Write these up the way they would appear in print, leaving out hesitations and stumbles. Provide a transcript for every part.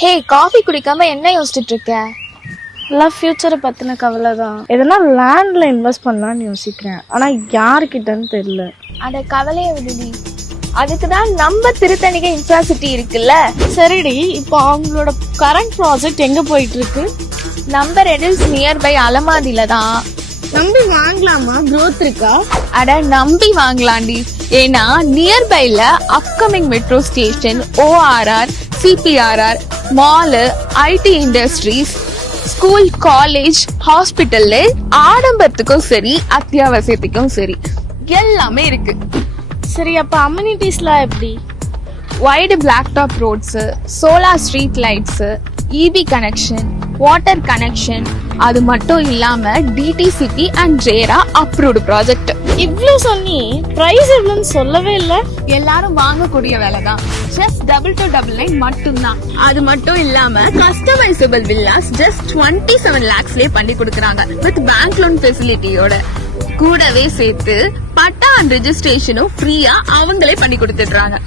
ஹே, coffee குடிக்காம என்ன யோசிச்சுட்டு இருக்க? எல்லாம் ஃபியூச்சரை பத்தின கவலை தான். எதனா லேண்ட்ல இன்வெஸ்ட் பண்ணலாம்னு யோசிக்கிறேன். ஆனா யாருக்கிட்டன்னு தெரியல. அட கவலையை விடுடி, அதுக்குதான் நம்ம திருத்தணிகை இன்ஃப்ராசிட்டி இருக்குல்ல. சரிடி, இப்போ அவங்களோட கரண்ட் ப்ராஜெக்ட் எங்க போயிட்டு இருக்கு? நம்பர் எடில்ஸ் நியர்பை அலமாதில தான். நம்பி வாங்கலாமா? growth இருக்கா? அட நம்பி வாங்கலாண்டி. ஏன்னா நியர்பைல upcoming metro station, ORR, CPRR, mall, IT industries, school, college, ஹாஸ்பிட்டல்ல ஆடம்பரத்துக்கும் சரி அத்தியாவசியத்துக்கும் சரி எல்லாமே இருக்கு. சரி, அப்ப அம்யூனிட்டிஸ்லாம் எப்படி? Wide black top roads, solar street lights, EB connection, water connection, அது மட்டும் இல்லாம DTCP and JERA approved project. இவ்ளோ சொன்னி பிரைஸ் எவ்வளவுன்னு சொல்லவே இல்ல. எல்லாரும் வாங்கக்கூடிய வேலை தான். ஜஸ்ட் 2299 மட்டும்தான். அது மட்டும் இல்லாம கஸ்டமைசபிள் வில்லாஸ் ஜஸ்ட் 27 lakhsலயே பண்ணி கொடுக்கறாங்க வித் பேங்க் லோன் ஃபெசிலிட்டியோட. கூடவே சேர்த்து பட்டா அண்ட் ரெஜிஸ்ட்ரேஷனும் ஃப்ரீயா அவங்களே பண்ணி கொடுத்துடுறாங்க.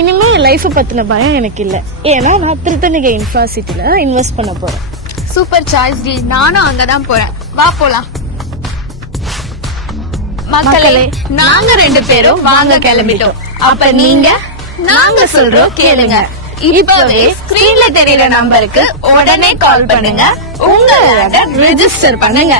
இனிமே லைஃப் பத்தின பயம் எனக்கு இல்ல. ஏன்னா நான் திருத்தணிகை இன்ஃப்ராசிட்டில இன்வெஸ்ட் பண்ண போறேன். சூப்பர் சாய்ஸ் டி, நானும் அங்கதான் போறேன். வா போலாம். மக்களே, நாங்க 2 பேரும் வாங்க கிளம்பிட்டோம். அப்ப நீங்க நாங்க சொல்றோம் கேளுங்க. இப்பவே ஸ்கிரீன்ல தெரியற நம்பருக்கு உடனே கால் பண்ணுங்க. உங்களோட ரெஜிஸ்டர் பண்ணுங்க.